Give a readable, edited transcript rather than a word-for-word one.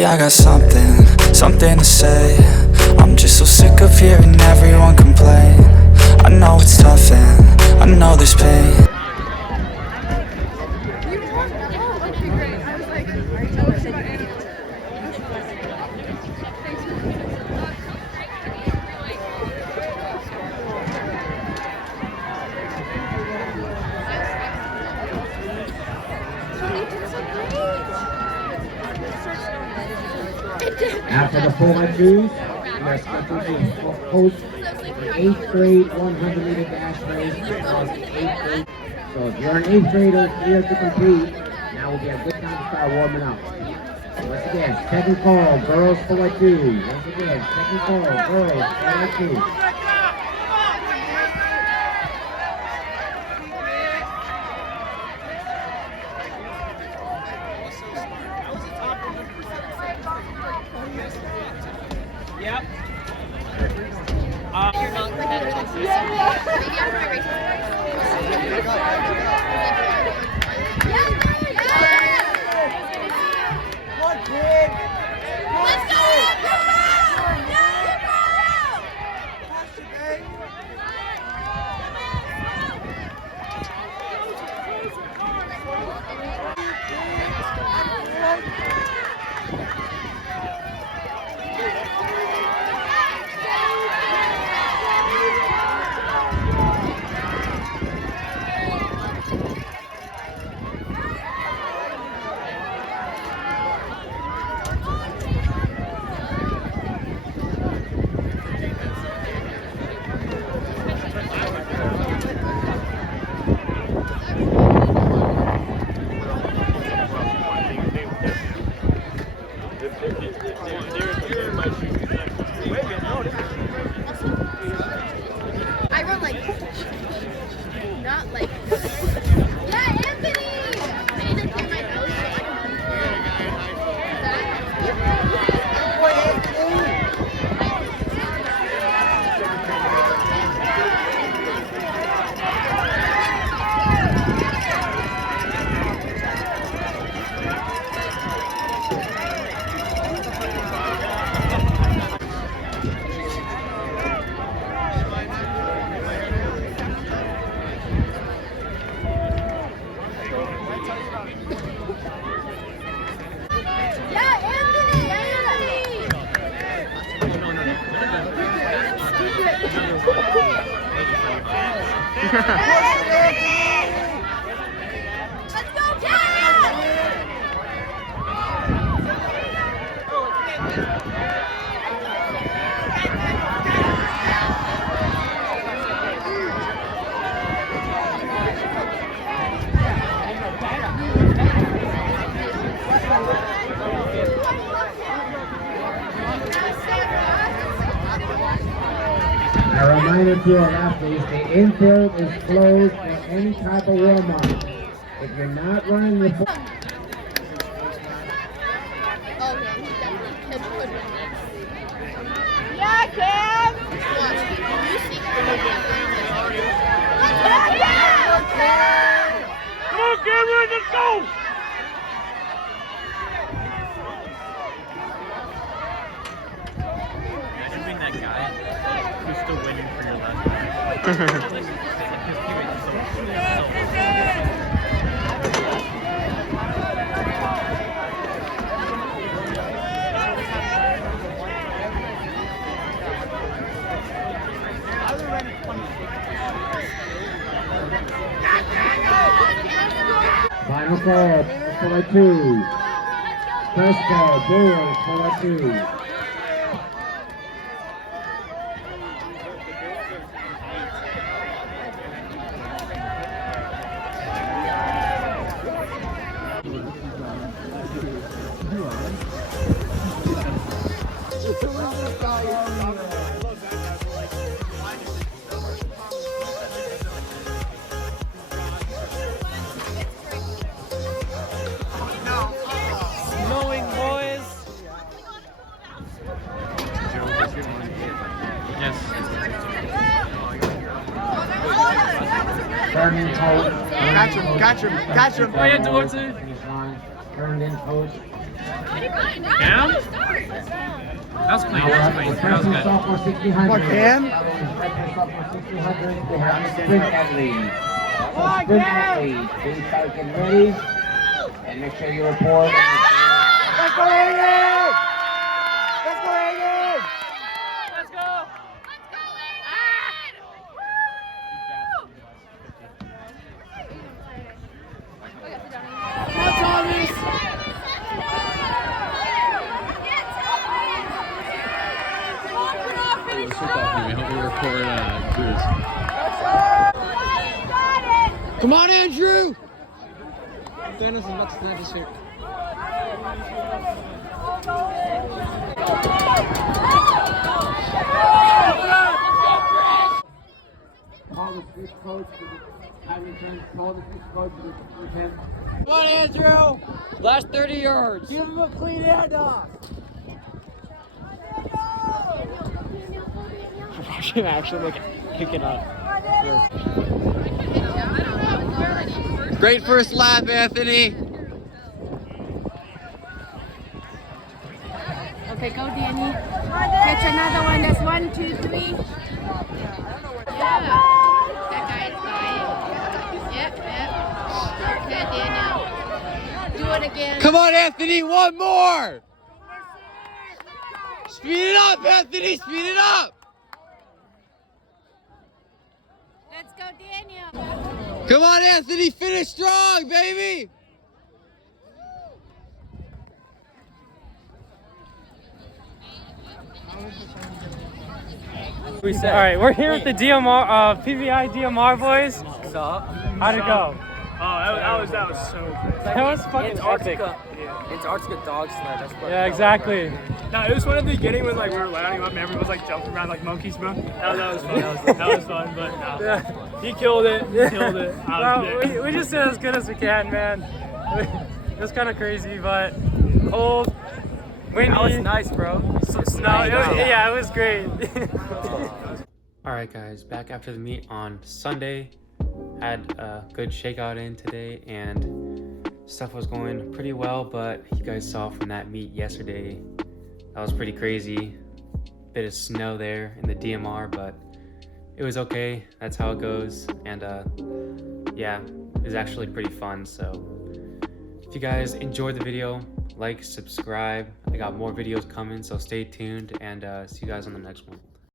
Lately I got something to say. I'm just so sick of hearing everyone complain. I know it's tough and I know there's pain. After the 4x2s, we are scheduled to host the 8th grade 100-meter dash race across the 8th grade. So if you're an 8th grader here to compete, now will be a good time to start warming up. So once again, second call, girls 4x2. Once again, second call, girls 4x2. Yep. You're not competitive. Maybe after my race. One kid. Let's go! I run like, not like, yeah, Anthony! I need to clear my nose so I Let's go, Cat! A reminder to our athletes, the infield is closed for any type of warm-up. If you're not running the Oh, yeah, he definitely could win this. Yeah, Cam! You see Come on, Cameron, let's go! Imagine being that guy who's still waiting for your last one. final call, 4x2. First call, boys, 4x2. Snowing, boys. Yes. Turn coach. Got him. Oh yeah, do it too. Turned in coach. Down? That was clean. That was clean. That was good. Sophomore 1600. Come on, Cam. Sophomore 1600. They have sprint athletes. Sprint athletes. Please start getting ready. And make sure you report. Let's go, Aiden! Let's go, Aiden! Let's go. Come on, Thomas! Help me record Drew's. Come on, Andrew! Dennis is about to snap his here. Call the switch coach. Have your turn. Call the switch coach with him. Come on, Andrew! Last 30 yards. Give him a clean handoff. Watch him actually like kicking up. Great first lap, Anthony. Okay, go, Danny. Catch another one. That's 1, 2, 3. Yeah. That guy's fine. Yep, yep. Okay, Danny. Do it again. Come on, Anthony, one more. Speed it up, Anthony, speed it up. Let's go, Daniel. Come on, Anthony, finish strong, baby. All right, we're here with the DMR, PVI DMR boys. How'd it go? Oh, that was so good. That was fucking epic. Antarctica dog sled. That's what Yeah, exactly. No, it was fun at the beginning when like we were lining up and everyone was like jumping around like monkeys, bro. That was fun. That was fun, but no. Yeah. He killed it. He killed it. Well, we just did as good as we can, man. It was kind of crazy, but cold, windy. That was nice, bro. Snow. It was great. Alright guys, back after the meet on Sunday. Had a good shakeout in today and stuff was going pretty well, but you guys saw from that meet yesterday, that was pretty crazy. Bit of snow there in the DMR, but it was okay. That's how it goes. And yeah, it was actually pretty fun. So if you guys enjoyed the video, like, subscribe. I got more videos coming, so stay tuned and see you guys on the next one.